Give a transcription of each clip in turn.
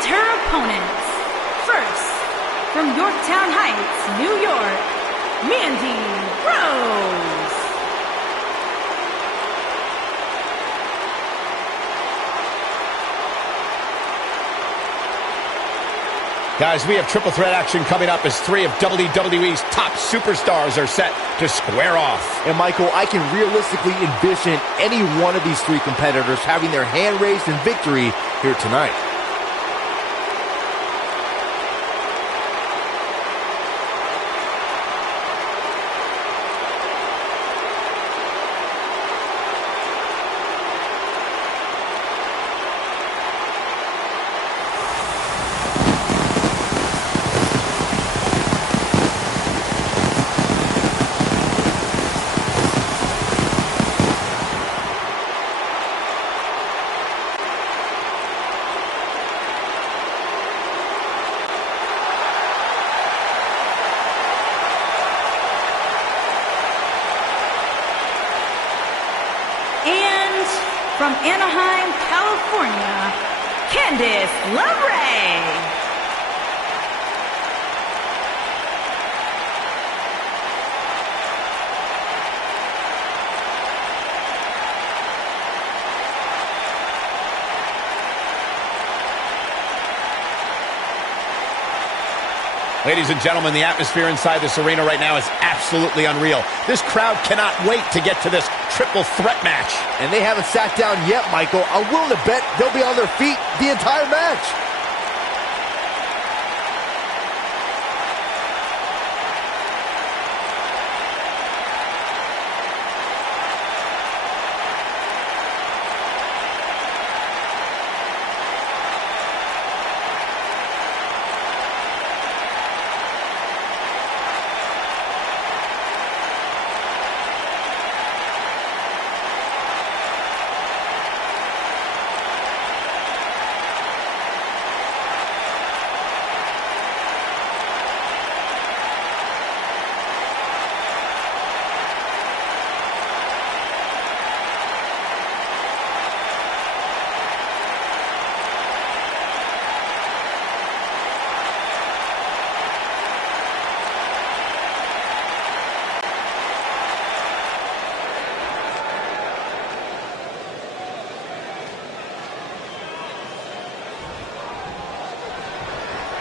and her opponents. First, from Yorktown Heights, New York, Mandy Rose. Guys, we have triple threat action coming up as three of WWE's top superstars are set to square off. And Michael, I can realistically envision any one of these three competitors having their hand raised in victory here tonight. From Anaheim, California, Candice LeRae. Ladies and gentlemen, the atmosphere inside this arena right now is absolutely unreal. This crowd cannot wait to get to this triple threat match. And they haven't sat down yet, Michael. I'm willing to bet they'll be on their feet the entire match.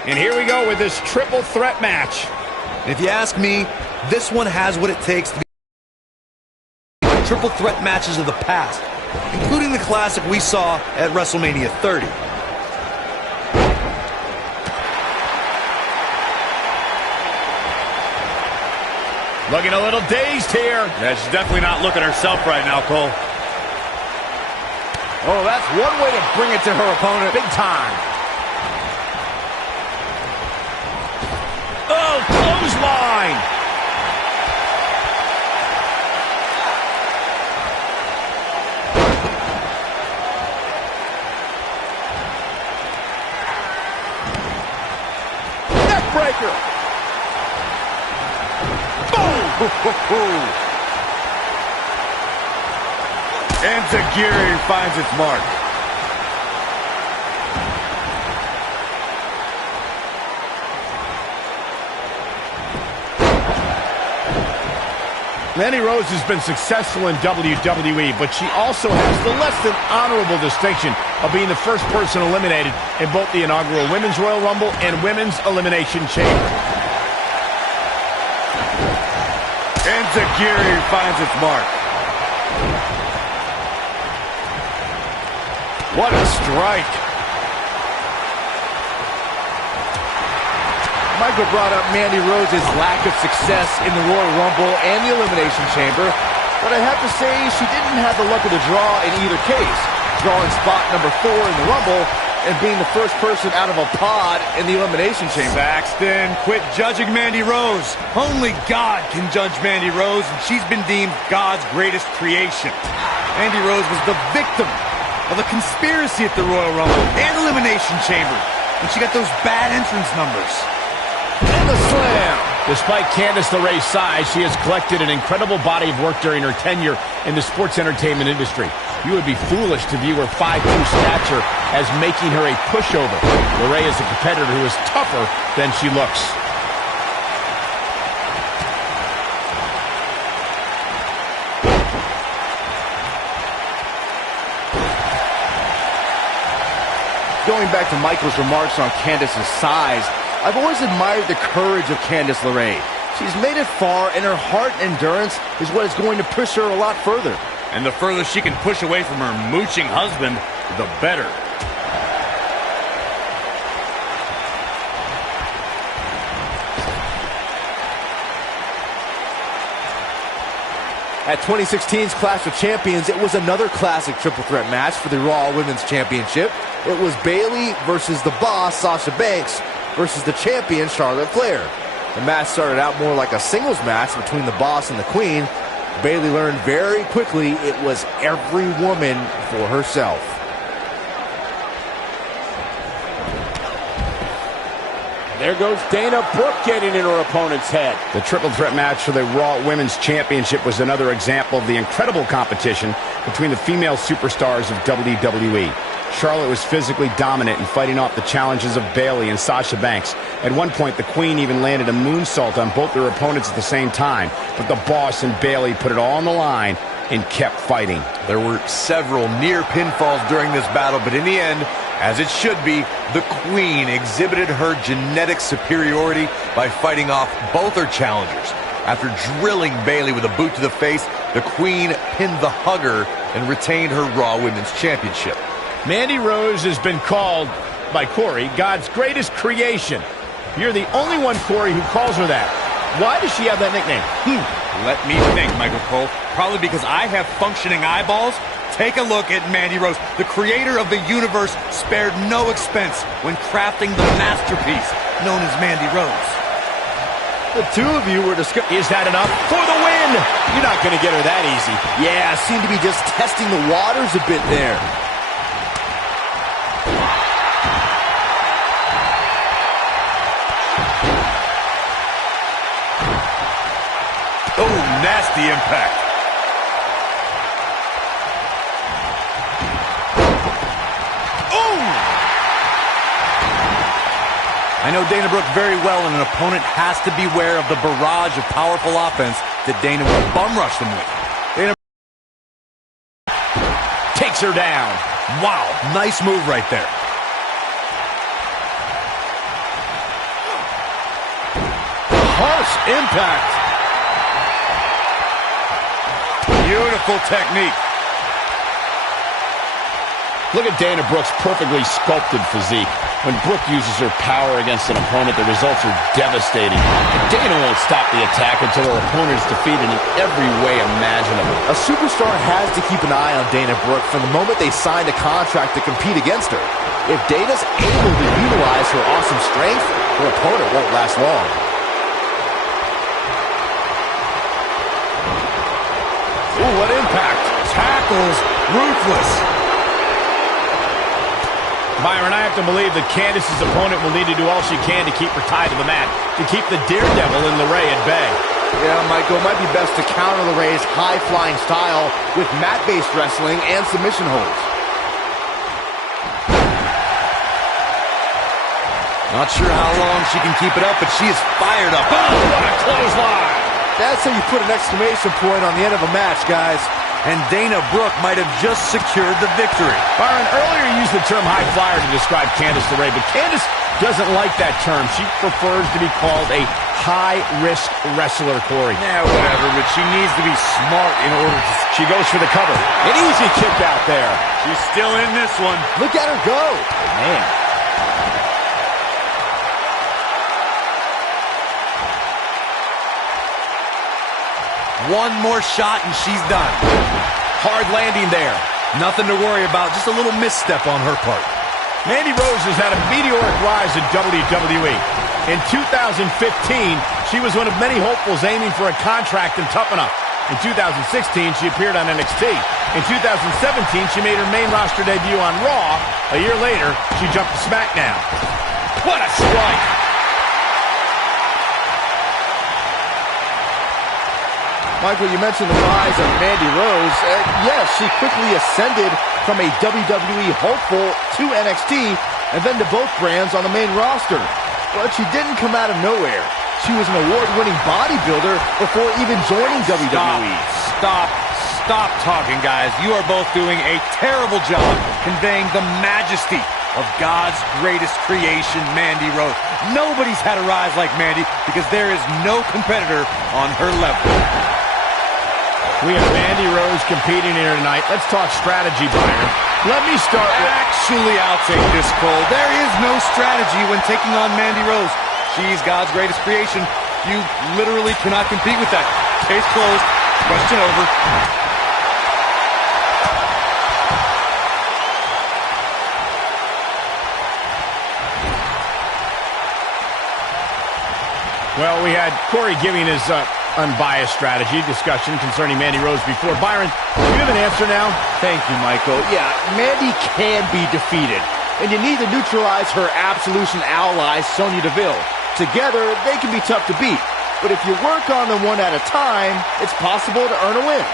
And here we go with this triple threat match. If you ask me, this one has what it takes to be triple threat matches of the past, including the classic we saw at WrestleMania 30. Looking a little dazed here. Yeah, she's definitely not looking herself right now, Cole. Oh, that's one way to bring it to her opponent. Big time. Oh, clothesline! Neckbreaker! Boom! And Zagiri finds its mark. Mandy Rose has been successful in WWE, but she also has the less than honorable distinction of being the first person eliminated in both the inaugural Women's Royal Rumble and Women's Elimination Chamber. And Zagiri finds its mark. What a strike. Michael brought up Mandy Rose's lack of success in the Royal Rumble and the Elimination Chamber, but I have to say she didn't have the luck of the draw in either case, drawing spot number 4 in the Rumble and being the first person out of a pod in the Elimination Chamber. Saxton, quit judging Mandy Rose. Only God can judge Mandy Rose, and she's been deemed God's greatest creation. Mandy Rose was the victim of a conspiracy at the Royal Rumble and Elimination Chamber when she got those bad entrance numbers. And the slam. Despite Candice LeRae's size, she has collected an incredible body of work during her tenure in the sports entertainment industry. You would be foolish to view her 5'2" stature as making her a pushover. LeRae is a competitor who is tougher than she looks. Going back to Michael's remarks on Candice's size, I've always admired the courage of Candice LeRae. She's made it far, and her heart and endurance is what is going to push her a lot further. And the further she can push away from her mooching husband, the better. At 2016's Clash of Champions, it was another classic triple threat match for the Raw Women's Championship. It was Bayley versus the Boss, Sasha Banks, versus the champion, Charlotte Flair. The match started out more like a singles match between the Boss and the Queen. Bayley learned very quickly it was every woman for herself. There goes Dana Brooke getting in her opponent's head. The triple threat match for the Raw Women's Championship was another example of the incredible competition between the female superstars of WWE. Charlotte was physically dominant in fighting off the challenges of Bayley and Sasha Banks. At one point, the Queen even landed a moonsault on both their opponents at the same time. But the Boss and Bayley put it all on the line and kept fighting. There were several near pinfalls during this battle, but in the end, as it should be, the Queen exhibited her genetic superiority by fighting off both her challengers. After drilling Bayley with a boot to the face, the Queen pinned the hugger and retained her Raw Women's Championship. Mandy Rose has been called by Corey God's greatest creation. You're the only one, Corey, who calls her that. Why does she have that nickname? Let me think, Michael Cole. Probably because I have functioning eyeballs. Take a look at Mandy Rose. The creator of the universe spared no expense when crafting the masterpiece known as Mandy Rose. The two of you were discussing. Is that enough for the win? You're not going to get her that easy. Yeah, seemed to be just testing the waters a bit there. Oh, nasty impact. Oh! I know Dana Brooke very well, and an opponent has to beware of the barrage of powerful offense that Dana will bum rush them with. Dana takes her down. Wow, nice move right there. Harsh impact. Beautiful technique. Look at Dana Brooke's perfectly sculpted physique. When Brooke uses her power against an opponent, the results are devastating. Dana won't stop the attack until her opponent is defeated in every way imaginable. A superstar has to keep an eye on Dana Brooke from the moment they signed a contract to compete against her. If Dana's able to utilize her awesome strength, her opponent won't last long. Ooh, what impact. Tackles ruthless. Byron, I have to believe that Candice's opponent will need to do all she can to keep her tied to the mat, to keep the daredevil in LeRae at bay. Yeah, Michael, it might be best to counter LeRae's high-flying style with mat-based wrestling and submission holds. Not sure how long she can keep it up, but she is fired up. Oh, what a clothesline! That's how you put an exclamation point on the end of a match, guys. And Dana Brooke might have just secured the victory. Byron, earlier you used the term high flyer to describe Candice LeRae, but Candice doesn't like that term. She prefers to be called a high-risk wressler, Corey. Yeah, whatever, but she needs to be smart in order to... She goes for the cover. An easy kick out there. She's still in this one. Look at her go. Man. One more shot and she's done. Hard landing there. Nothing to worry about, just a little misstep on her part. Mandy Rose has had a meteoric rise in WWE. In 2015, she was one of many hopefuls aiming for a contract in Tough Enough. In 2016, she appeared on NXT. In 2017, she made her main roster debut on Raw. A year later, she jumped to SmackDown. What a strike! Michael, you mentioned the rise of Mandy Rose. Yes, she quickly ascended from a WWE hopeful to NXT and then to both brands on the main roster. But she didn't come out of nowhere. She was an award-winning bodybuilder before even joining WWE. Stop talking, guys. You are both doing a terrible job conveying the majesty of God's greatest creation, Mandy Rose. Nobody's had a rise like Mandy because there is no competitor on her level. We have Mandy Rose competing here tonight. Let's talk strategy, Byron. Let me start with... Actually, I'll take this, Cole. There is no strategy when taking on Mandy Rose. She's God's greatest creation. You literally cannot compete with that. Case closed. Question over. Well, we had Corey giving his unbiased strategy discussion concerning Mandy Rose before. Byron, do you have an answer now? Thank you, Michael. Yeah, Mandy can be defeated, and you need to neutralize her Absolution ally, Sonya Deville. Together, they can be tough to beat, but if you work on them one at a time, it's possible to earn a win.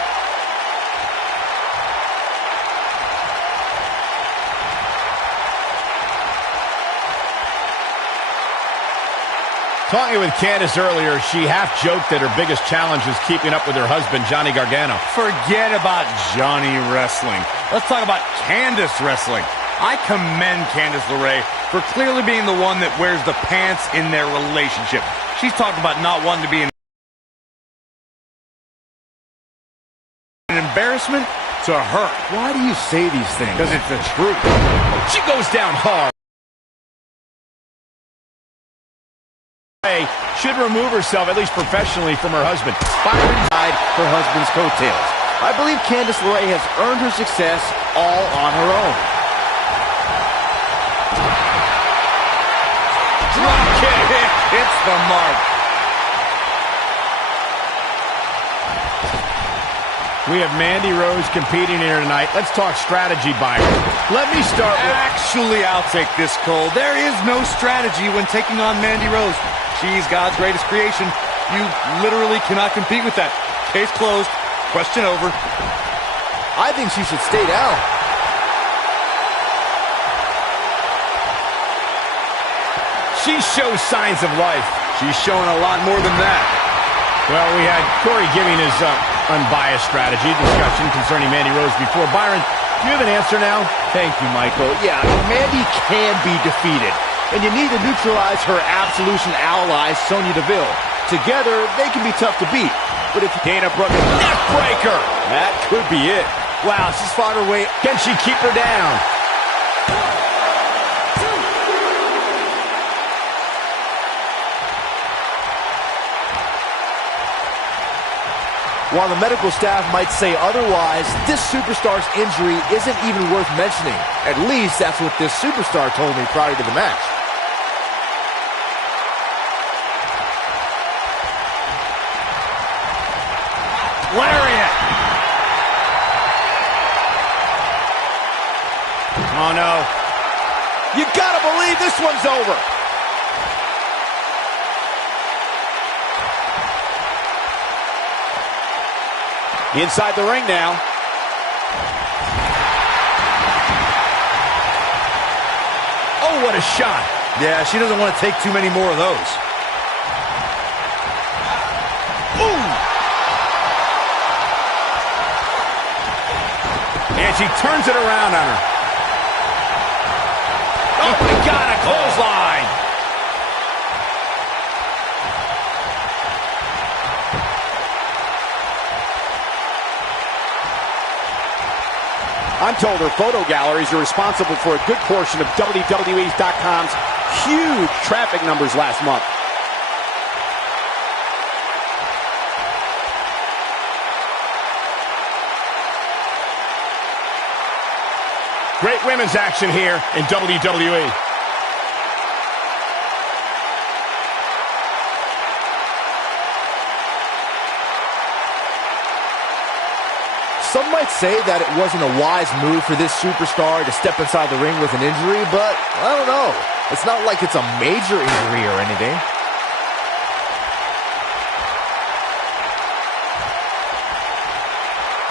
Talking with Candice earlier, she half-joked that her biggest challenge was keeping up with her husband, Johnny Gargano. Forget about Johnny wrestling. Let's talk about Candice wrestling. I commend Candice LeRae for clearly being the one that wears the pants in their relationship. She's talked about not wanting to be an embarrassment to her. Why do you say these things? Because it's the truth. She goes down hard. Should remove herself, at least professionally, from her husband. Byron died her husband's coattails. I believe Candice LeRae has earned her success all on her own. Drop kick. It's the mark. We have Mandy Rose competing here tonight. Let's talk strategy, Byron. Let me start with... Actually, I'll take this, Cole. There is no strategy when taking on Mandy Rose. She's God's greatest creation. You literally cannot compete with that. Case closed. Question over. I think she should stay down. She shows signs of life. She's showing a lot more than that. Well, we had Corey giving his unbiased strategy discussion concerning Mandy Rose before. Byron, do you have an answer now? Thank you, Michael. Yeah, Mandy can be defeated, and you need to neutralize her Absolution ally, Sonya Deville. Together, they can be tough to beat. But if Dana Brooke, neck breaker! that could be it. Wow, she's fought her way. Can she keep her down? While the medical staff might say otherwise, this superstar's injury isn't even worth mentioning. At least that's what this superstar told me prior to the match. Lariat. Oh, no. You gotta believe this one's over. Inside the ring now. Oh, what a shot. Yeah, she doesn't want to take too many more of those. Ooh. And she turns it around on her. Oh, my God, a clothesline. I'm told her photo galleries are responsible for a good portion of WWE's.com's huge traffic numbers last month. Great women's action here in WWE. Some might say that it wasn't a wise move for this superstar to step inside the ring with an injury, but I don't know. It's not like it's a major injury or anything.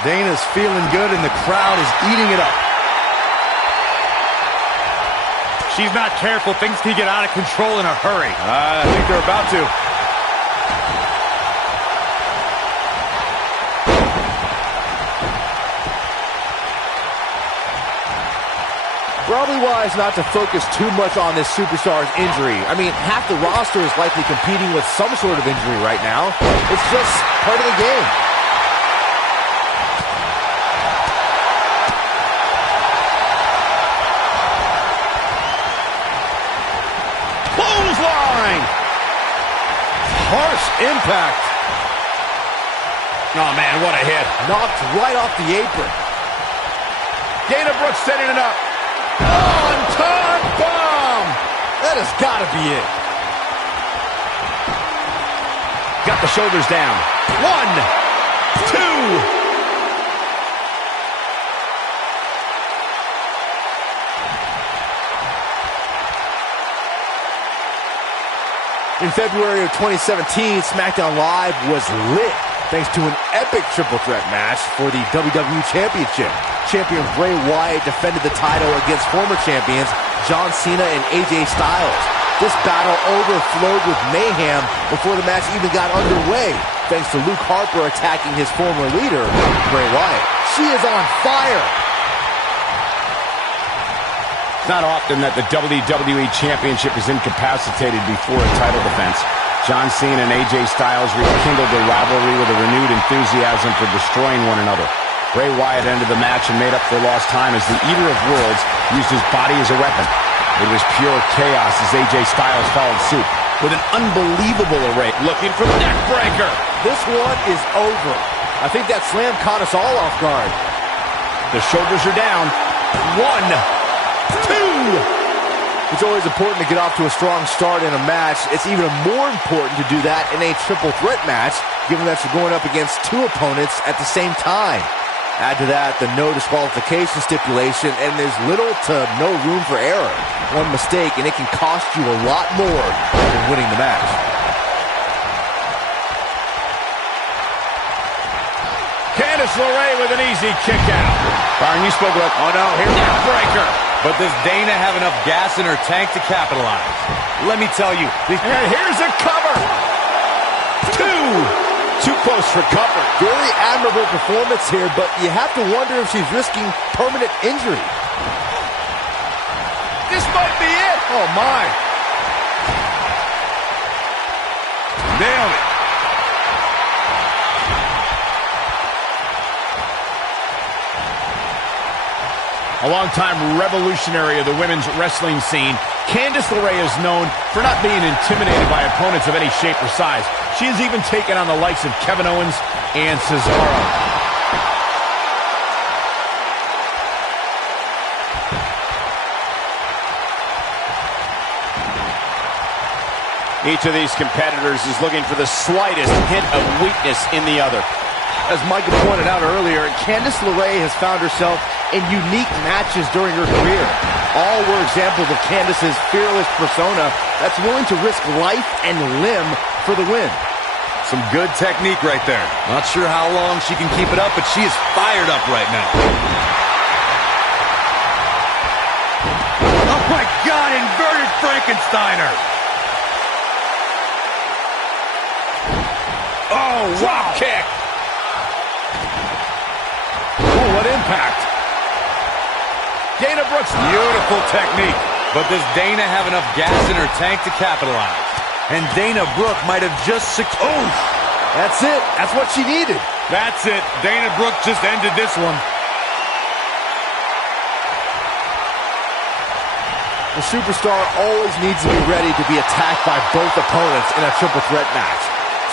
Dana's feeling good and the crowd is eating it up. She's not careful. Things can get out of control in a hurry. I think they're about to. Probably wise not to focus too much on this superstar's injury. I mean, half the roster is likely competing with some sort of injury right now. It's just part of the game. Clothesline! Harsh impact. Oh, man, what a hit. Knocked right off the apron. Dana Brooke setting it up. On-time bomb! That has got to be it. Got the shoulders down. 1, 2. In February of 2017, SmackDown Live was lit thanks to an epic triple threat match for the WWE Championship. Champion Bray Wyatt defended the title against former champions John Cena and AJ Styles. This battle overflowed with mayhem before the match even got underway, thanks to Luke Harper attacking his former leader, Bray Wyatt. She is on fire! It's not often that the WWE Championship is incapacitated before a title defense. John Cena and AJ Styles rekindled their rivalry with a renewed enthusiasm for destroying one another. Bray Wyatt ended the match and made up for lost time as the Eater of Worlds used his body as a weapon. It was pure chaos as AJ Styles followed suit with an unbelievable array, looking for the neck breaker. This one is over. I think that slam caught us all off guard. The shoulders are down. 1, 2. It's always important to get off to a strong start in a match. It's even more important to do that in a triple threat match, given that you're going up against two opponents at the same time. Add to that the no disqualification stipulation, and there's little to no room for error. One mistake, and it can cost you a lot more than winning the match. Candice LeRae with an easy kick out. Byron, you spoke about, oh no, here's the breaker. But does Dana have enough gas in her tank to capitalize? Let me tell you. And here's a cover. 2. Too close for cover. Very admirable performance here, but you have to wonder if she's risking permanent injury. This might be it. Oh, my. Nailed it. A longtime revolutionary of the women's wrestling scene, Candice LeRae is known for not being intimidated by opponents of any shape or size. She has even taken on the likes of Kevin Owens and Cesaro. Each of these competitors is looking for the slightest hint of weakness in the other. As Michael pointed out earlier, Candice LeRae has found herself in unique matches during her career. All were examples of Candice's fearless persona that's willing to risk life and limb for the win. Some good technique right there. Not sure how long she can keep it up, but she is fired up right now. Oh my God, inverted Frankensteiner. Oh, wow. Kick. Oh, what impact. Dana Brooke's beautiful technique. But does Dana have enough gas in her tank to capitalize? And Dana Brooke might have just... Oh! That's it. That's what she needed. That's it. Dana Brooke just ended this one. The superstar always needs to be ready to be attacked by both opponents in a triple threat match.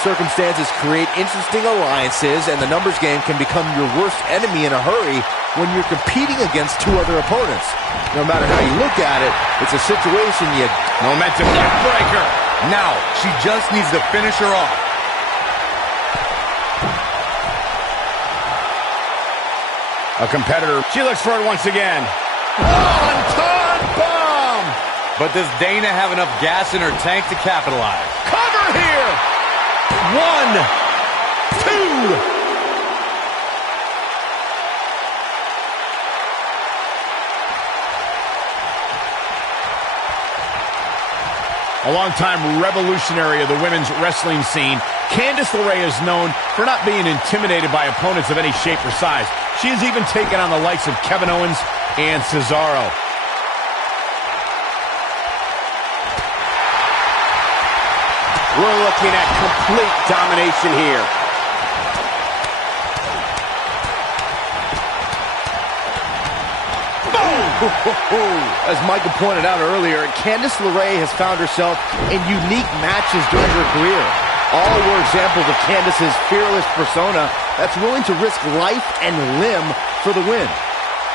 Circumstances create interesting alliances, and the numbers game can become your worst enemy in a hurry when you're competing against two other opponents. No matter how you look at it, it's a situation you... Momentum neck breaker. Now, she just needs to finish her off. A competitor. She looks for it once again. On-time bomb. But does Dana have enough gas in her tank to capitalize? Cover here. 1, 2. A longtime revolutionary of the women's wrestling scene, Candice LeRae is known for not being intimidated by opponents of any shape or size. She has even taken on the likes of Kevin Owens and Cesaro. We're looking at complete domination here. As Michael pointed out earlier, Candice LeRae has found herself in unique matches during her career. All were examples of Candice's fearless persona that's willing to risk life and limb for the win.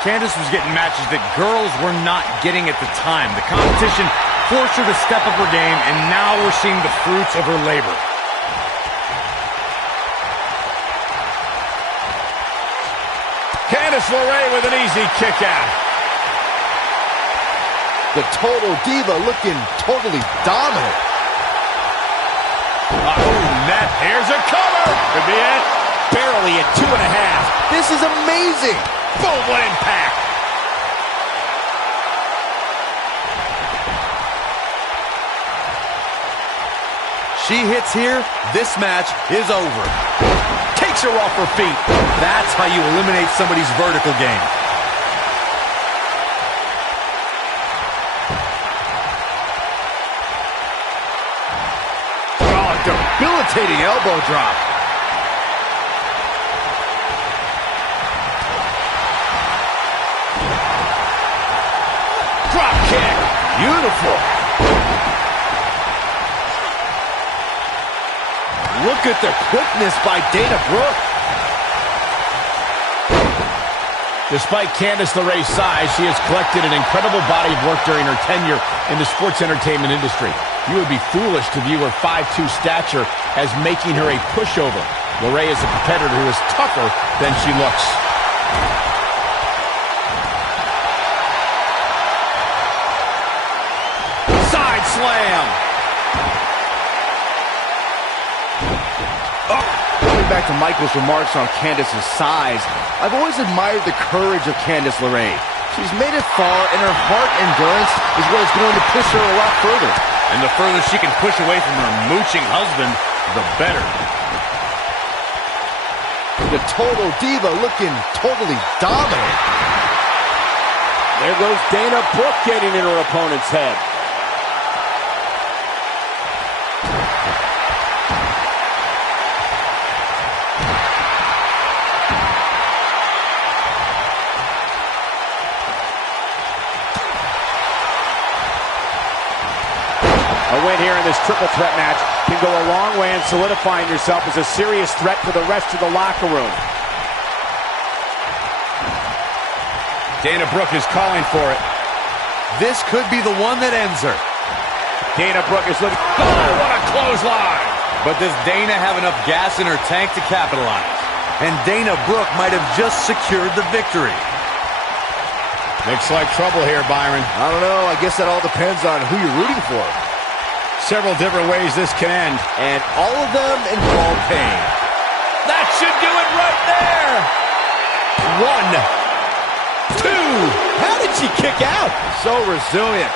Candice was getting matches that girls were not getting at the time. The competition forced her to step up her game, and now we're seeing the fruits of her labor. Candice LeRae with an easy kick out. The Total Diva looking totally dominant. Net. Here's a cover. Could be it. Barely at 2.5. This is amazing. Boom, what impact. She hits here, this match is over. Takes her off her feet. That's how you eliminate somebody's vertical game. Debilitating elbow drop. Drop kick. Beautiful. Look at the quickness by Dana Brooke. Despite Candice LeRae's size, she has collected an incredible body of work during her tenure in the sports entertainment industry. You would be foolish to view her 5'2" stature as making her a pushover. LeRae is a competitor who is tougher than she looks. Side slam. Going back to Michael's remarks on Candice's size, I've always admired the courage of Candice LeRae. She's made it far, and her heart endurance is what is going to push her a lot further. And the further she can push away from her mooching husband, the better. The Total Diva looking totally dominant. There goes Dana Brooke getting in her opponent's head. A win here in this triple threat match can go a long way in solidifying yourself as a serious threat to the rest of the locker room. Dana Brooke is calling for it. This could be the one that ends her. Dana Brooke is looking... Oh, what a clothesline! But does Dana have enough gas in her tank to capitalize? And Dana Brooke might have just secured the victory. Looks like trouble here, Byron. I don't know. I guess that all depends on who you're rooting for. Several different ways this can end. And all of them involve pain. That should do it right there. 1, 2. How did she kick out? So resilient.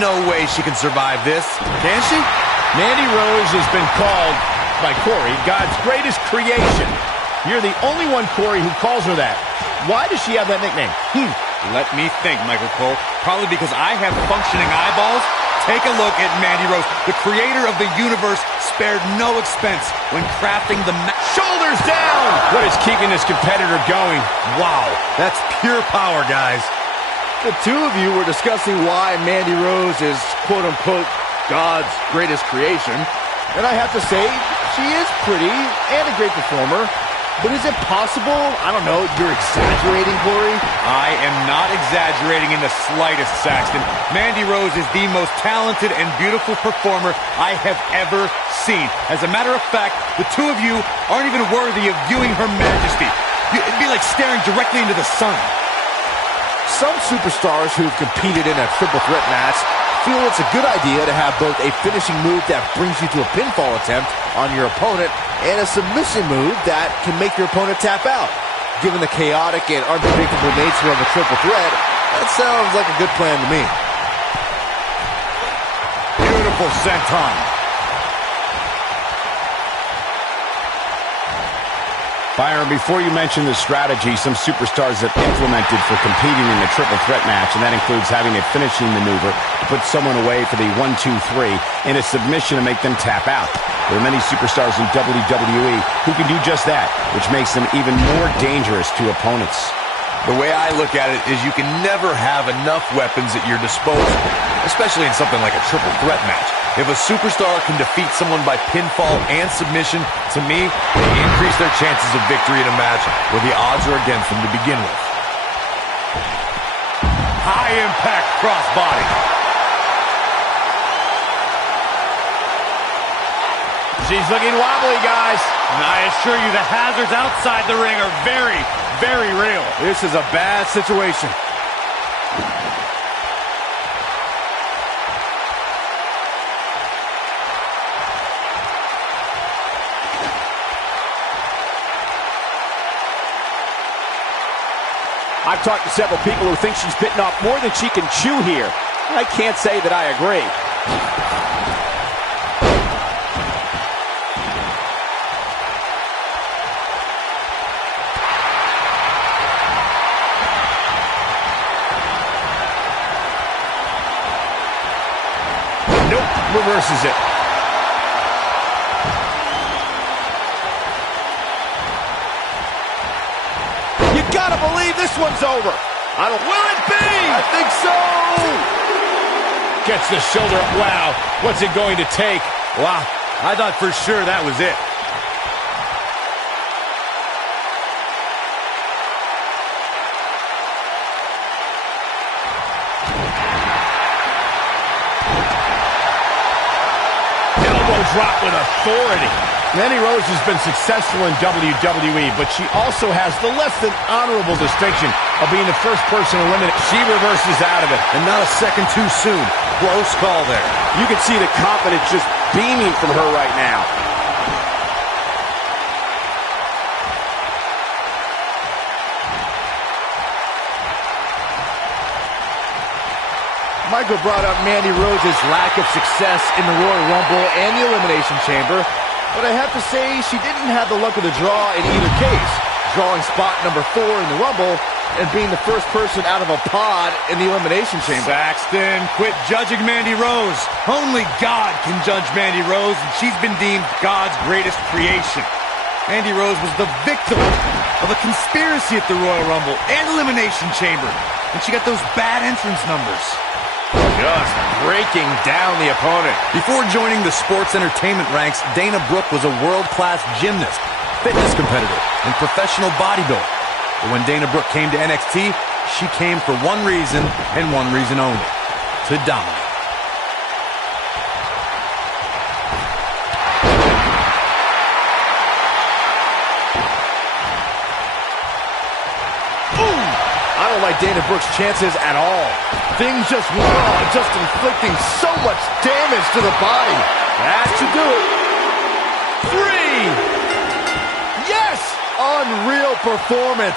No way she can survive this. Can she? Mandy Rose has been called by Corey God's greatest creation. You're the only one, Corey, who calls her that. Why does she have that nickname? Let me think, Michael Cole. Probably because I have functioning eyeballs. Take a look at Mandy Rose. The creator of the universe spared no expense when crafting the shoulders down. What is keeping this competitor going? Wow, that's pure power, guys. The two of you were discussing why Mandy Rose is, quote-unquote, God's greatest creation. And I have to say, she is pretty and a great performer. But is it possible? I don't know, you're exaggerating, Corey? I am not exaggerating in the slightest, Saxton. Mandy Rose is the most talented and beautiful performer I have ever seen. As a matter of fact, the two of you aren't even worthy of viewing her majesty. It'd be like staring directly into the sun. Some superstars who've competed in a triple threat match feel it's a good idea to have both a finishing move that brings you to a pinfall attempt on your opponent and a submission move that can make your opponent tap out. Given the chaotic and unpredictable nature of a triple threat, That sounds like a good plan to me. Beautiful senton. Byron, before you mention the strategy some superstars have implemented for competing in the triple threat match, and that includes having a finishing maneuver to put someone away for the 1-2-3 and a submission to make them tap out. There are many superstars in WWE who can do just that, which makes them even more dangerous to opponents. The way I look at it is you can never have enough weapons at your disposal, especially in something like a triple threat match. If a superstar can defeat someone by pinfall and submission, to me, they increase their chances of victory in a match where the odds are against them to begin with. High impact crossbody. She's looking wobbly, guys. And I assure you the hazards outside the ring are very, very real. This is a bad situation. I've talked to several people who think she's bitten off more than she can chew here. I can't say that I agree. Nope, reverses it. Gotta believe this one's over. Will it be? I think so. Gets the shoulder up. Wow, what's it going to take? Wow, I thought for sure that was it. Elbow drop with authority. Mandy Rose has been successful in WWE, but she also has the less than honorable distinction of being the first person eliminated. She reverses out of it. And not a second too soon. Close call there. You can see the confidence just beaming from her right now. Michael brought up Mandy Rose's lack of success in the Royal Rumble and the Elimination Chamber, but I have to say she didn't have the luck of the draw in either case, drawing spot number 4 in the Rumble and being the first person out of a pod in the Elimination Chamber. Saxton, quit judging Mandy Rose. Only God can judge Mandy Rose, and she's been deemed God's greatest creation. Mandy Rose was the victim of a conspiracy at the Royal Rumble and Elimination Chamber, and she got those bad entrance numbers. Just breaking down the opponent. Before joining the sports entertainment ranks, Dana Brooke was a world-class gymnast, fitness competitor, and professional bodybuilder. But when Dana Brooke came to NXT, she came for one reason and one reason only: to dominate. I don't like Dana Brooke's chances at all. Things just went on, just inflicting so much damage to the body. That should do it. 3! Yes! Unreal performance.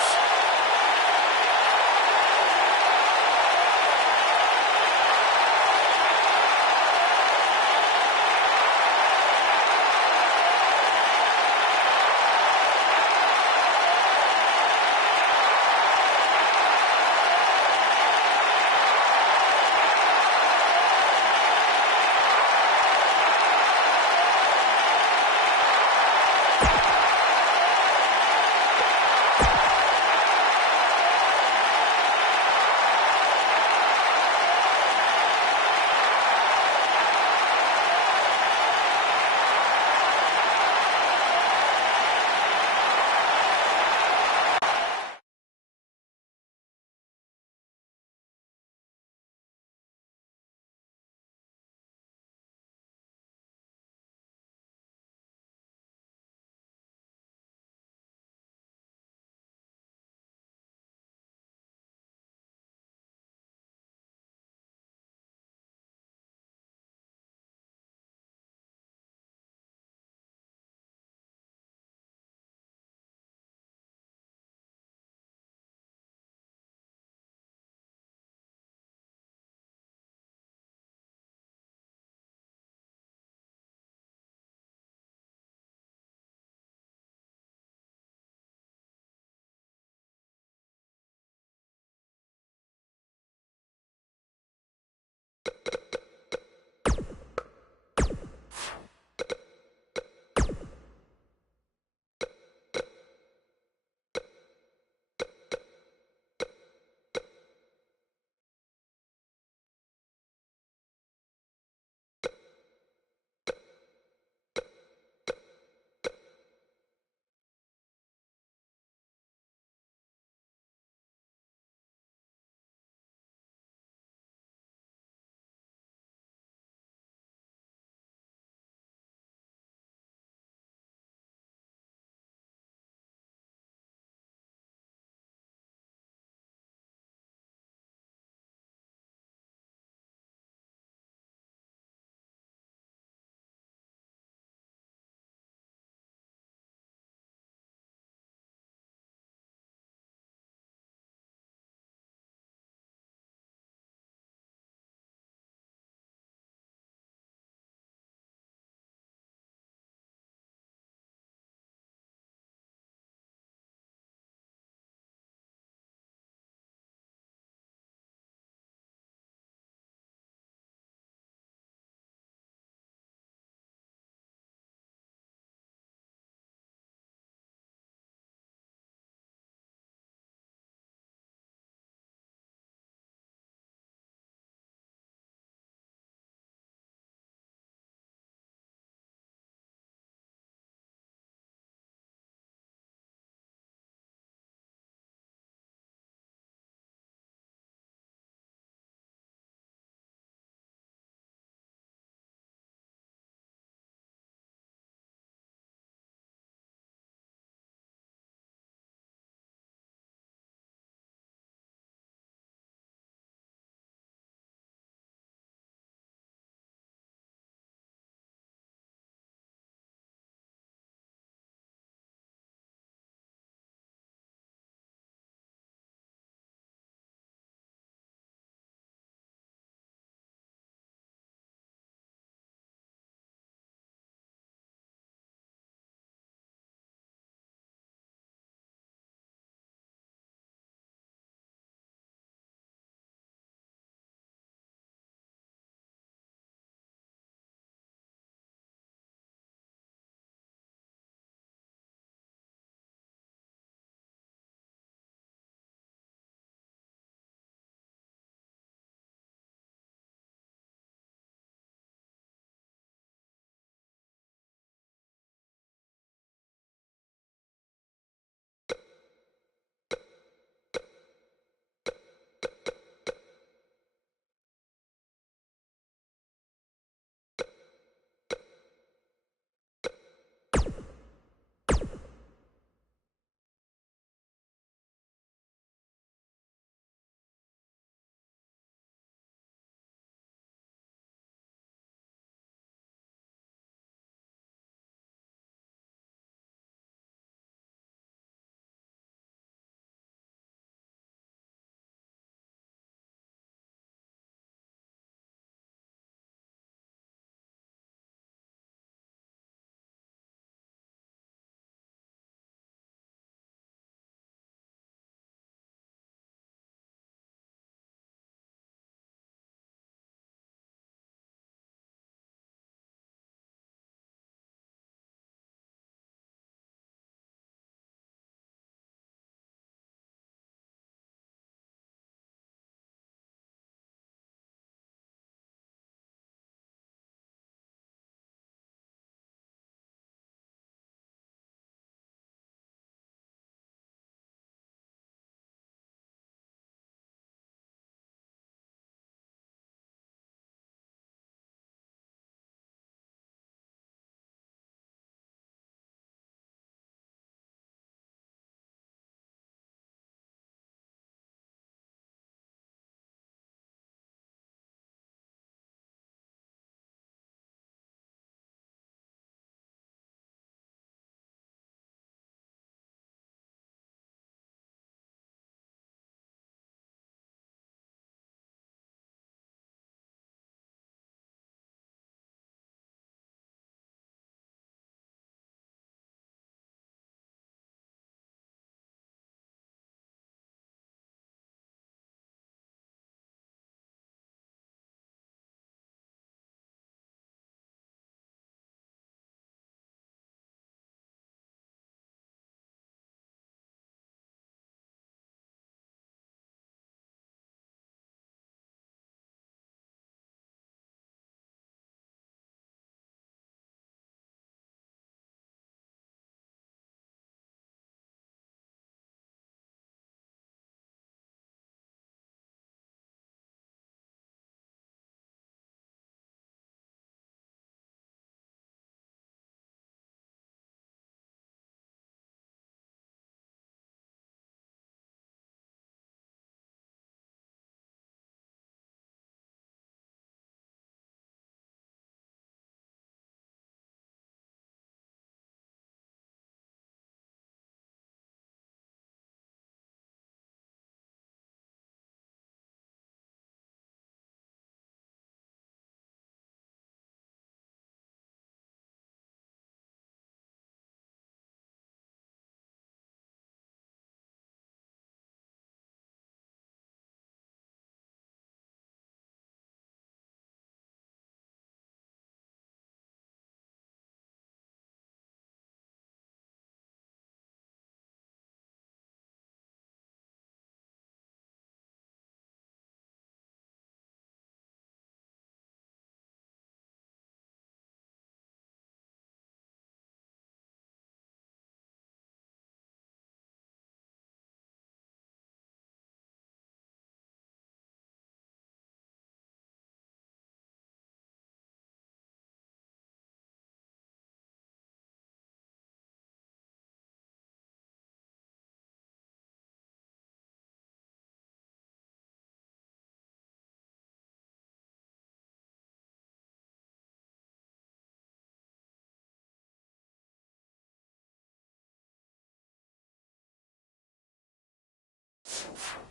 it.